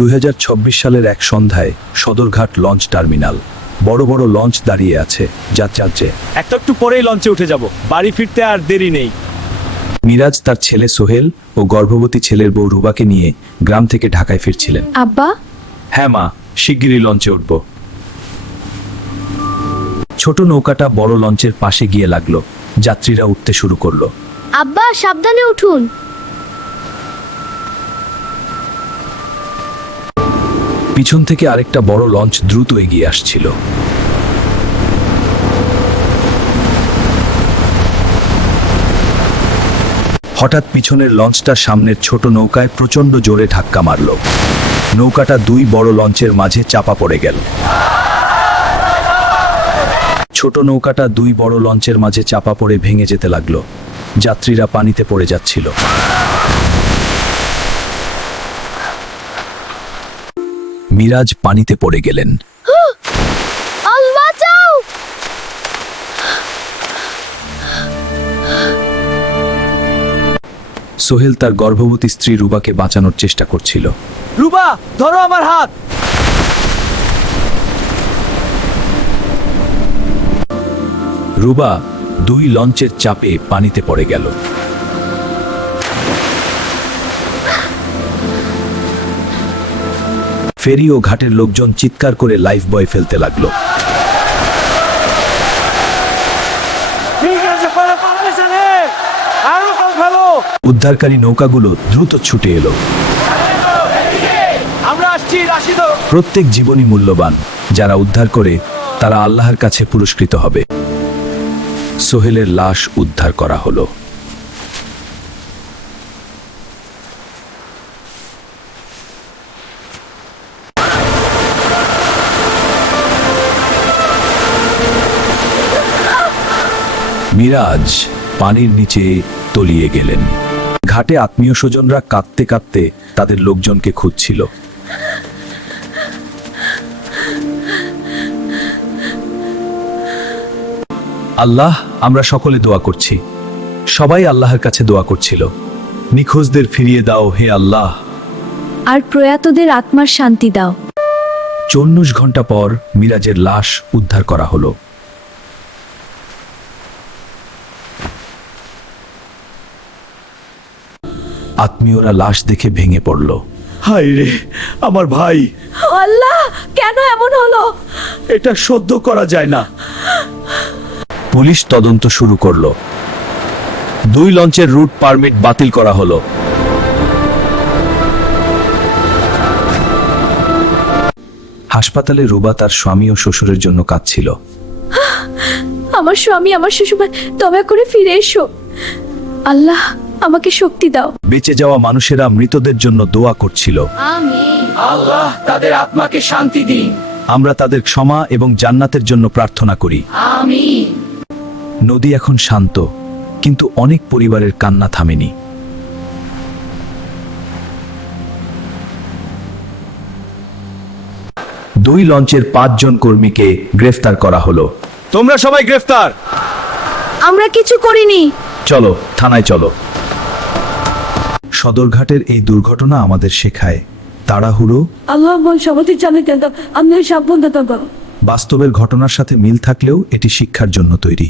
2026 সালের এক সন্ধ্যায় সদরঘাট লঞ্চ টার্মিনাল। বড় বড় লঞ্চ দাঁড়িয়ে আছে যাচ্ছে। একটু পরেই লঞ্চে উঠে যাব, বাড়ি ফিরতে আর দেরি নেই। মিরাজ তার ছেলে সোহেল ও গর্ভবতী ছেলের বউ রুবাকে নিয়ে গ্রাম থেকে ঢাকায় ফিরছিলেন। আব্বা, হ্যাঁ মা, শিগগিরই লঞ্চে উঠব। ছোট নৌকাটা বড় লঞ্চের পাশে গিয়ে লাগলো। যাত্রীরা উঠতে শুরু করলো। আব্বা সাবধানে উঠুন। পিছন থেকে আরেকটা বড় লঞ্চ দ্রুত এগিয়ে আসছিল। হঠাৎ পিছনের লঞ্চটা সামনের ছোট নৌকায় প্রচন্ড জোরে ধাক্কা মারল। নৌকাটা দুই বড় লঞ্চের মাঝে চাপা পড়ে গেল। ছোট নৌকাটা দুই বড় লঞ্চের মাঝে চাপা পড়ে ভেঙে যেতে লাগলো। যাত্রীরা পানিতে পড়ে যাচ্ছিল। মিরাজ পানিতে পড়ে গেলেন। আল্লাহ বাঁচাও! সোহেল তার গর্ভবতী স্ত্রী রুবাকে বাঁচানোর চেষ্টা করছিল। রুবা, ধরো আমার হাত। রুবা দুই লঞ্চের চাপে পানিতে পড়ে গেল। ফেরি ও ঘাটের লোকজন চিৎকার করে লাইফ বয় ফেলতে লাগলো। ঠিক আছে, পারবে ছেলে, আরো কম ফেলো। উদ্ধারকারী নৌকাগুলো দ্রুত ছুটে এলো। আমরা আসছি, রাশিদ। প্রত্যেক জীবনই মূল্যবান। যারা উদ্ধার করে তারা আল্লাহর কাছে পুরস্কৃত হবে। সোহেলের লাশ উদ্ধার করা হলো। মিরাজ পানির নিচে তলিয়ে গেলেন। ঘাটে আত্মীয় স্বজনরা কাঁদতে কাঁদতে তাদের লোকজনকে খুঁজছিল। আল্লাহ, আমরা সকলে দোয়া করছি। সবাই আল্লাহর কাছে দোয়া করছিল, নিখোঁজদের ফিরিয়ে দাও হে আল্লাহ। আর প্রয়াতদের আত্মার শান্তি দাও। 24 ঘন্টা পর মিরাজের লাশ উদ্ধার করা হলো। আত্মীয়রা লাশ দেখে ভেঙে পড়ল। হায় রে, আমার ভাই, আল্লাহ, কেন এমন হলো? এটা সহ্য করা যায় না। পুলিশ তদন্ত শুরু করলো। দুই লঞ্চের রুট পারমিট বাতিল করা হলো। হাসপাতালে রুবা তার স্বামী ও শ্বশুরের জন্য কাঁদছিল। আমার স্বামী, আমার শ্বশুর, দয়া করে ফিরে এসো। আল্লাহ, আমাকে শক্তি দাও। বেঁচে যাওয়া মানুষেরা মৃতদের জন্য দোয়া করছিল। আল্লাহ তাদের আত্মাকে শান্তি দিন। আমরা তাদের ক্ষমা এবং জান্নাতের জন্য প্রার্থনা করি। আমিন। নদী এখন শান্ত, কিন্তু অনেক পরিবারের কান্না থামেনি। দুই লঞ্চের 5 জন কর্মীকে গ্রেফতার করা হলো। তোমরা সবাই গ্রেফতার। আমরা কিছু করিনি। চলো থানায় চলো। সদরঘাটের এই দুর্ঘটনা আমাদের শেখায় তাড়াহুড়ো, আল্লাহ সবাই জানে কেন আমি সাবধান। বাস্তবের ঘটনার সাথে মিল থাকলেও এটি শিক্ষার জন্য তৈরি।